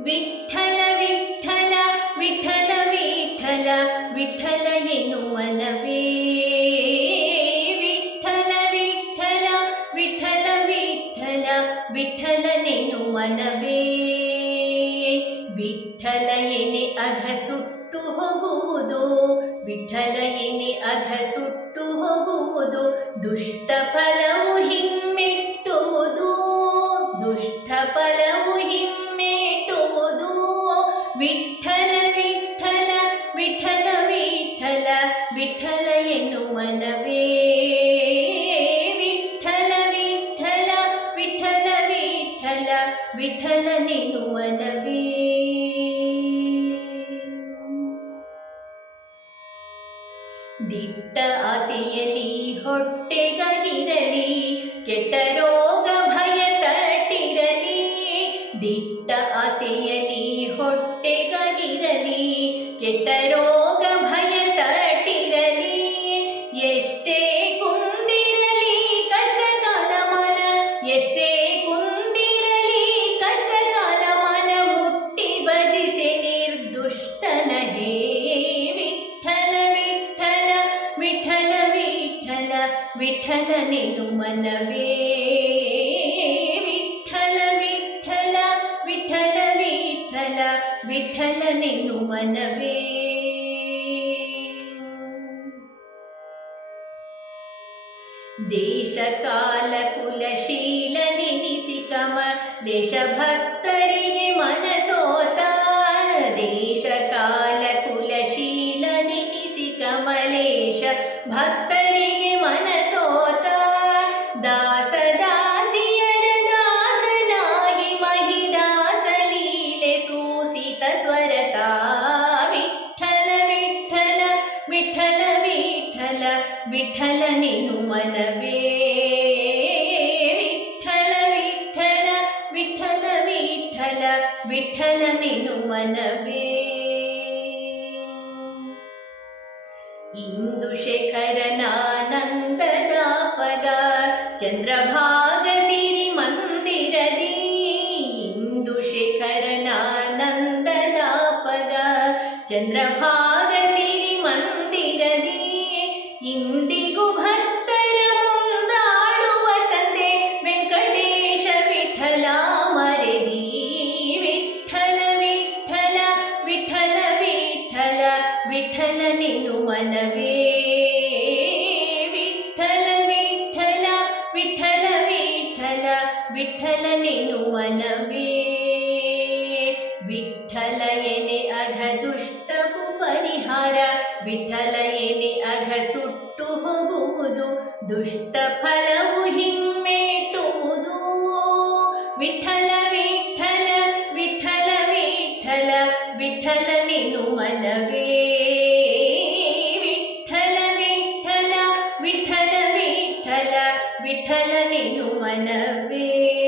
ವಿಠಲ ವಿಠಲ ವಿಠಲ ವಿಠಲ ವಿಠಲ ಎನ್ನುವನವೇ. ವಿಠಲ ವಿಠಲ ವಿಠಲ ವಿಠಲ ವಿಠಲನೆನ್ನುವನವೇ ವಿಠಲ ಎನೆ ಅಘ ಸುಟ್ಟು ಹೋಗುವುದು, ವಿಠಲ ಎನೆ ಅಘ ಸುಟ್ಟು ಹೋಗುವುದು, ದುಷ್ಟ ಫಲವು ಹಿಮ್ಮೆಟ್ಟುವುದು, ದುಷ್ಟ ಫಲವು ಹಿಮ್ಮೆಟ್ಟುವುದು ವಿಠಲನೆನ್ನುವನವೇ ದಿಟ್ಟ ಆಸೆಯಲಿ ಹೊಟ್ಟೆಗಾಗಿರಲಿ ಕೆಟ್ಟ ರೋಗ ಭಯ ತಟ್ಟಿರಲಿ. ದಿಟ್ಟ ಆಸೆಯಲಿ ಹೊಟ್ಟೆಗಾಗಿರಲಿ ಕೆಟ್ಟ ರೋಗ ವಿಠಲನೆನು ಮನವೇ ವಿಠಲ ವಿಠಲ ವಿಠಲ ವಿಠಲ ವಿಠಲನೆನು ಮನವೇ ದೇಶ ಕಾಲ ಕುಲಶೀಲ ನೆನಿಸಿ ಕಮಲೇಶ ಭಕ್ತರಿಗೆ ಮನಸೋತ ದೇಶ ಕಾಲ ಕುಲಶೀಲ ನೆನಿಸಿ ಕಮಲೇಶ ಭಕ್ತರಿಗೆ ಮನಸೋತ విఠల నిను మనవే. విఠల విఠల విఠల విఠల విఠల నిను మనవే. ఇందు శేఖరనానందదాపద చంద్రభాగ సిరి మందిరది. ఇందు శేఖరనానందదాపద ವಿಠಲ ಮರೆದಿ ವಿಠಲ ವಿಠಲ ವಿಠಲ ವಿಠಲ ವಿಠಲನೆನು ಮನವೇ ವಿಠಲ ವಿಠಲ ವಿಠಲ ವಿಠಲ ವಿಠಲನೆನು ಮನವೇ ವಿಠಲ ಎನೆ ಅಘ ದುಷ್ಟವು ಪರಿಹಾರ ವಿಠಲ ಅಘ ಸುಟ್ಟು ಹೋಗುವುದು, ದುಷ್ಟ ಫಲವು ಹಿಮ್ಮೆಟ್ಟುವುದು. ವಿಠಲ ವಿಠಲ ವಿಠಲ ವಿಠಲ ವಿಠಲ ನಿನು ಮನವೇ. ವಿಠಲ ವಿಠಲ ವಿಠಲ ವಿಠಲ ವಿಠಲ ನಿನು ಮನವೇ.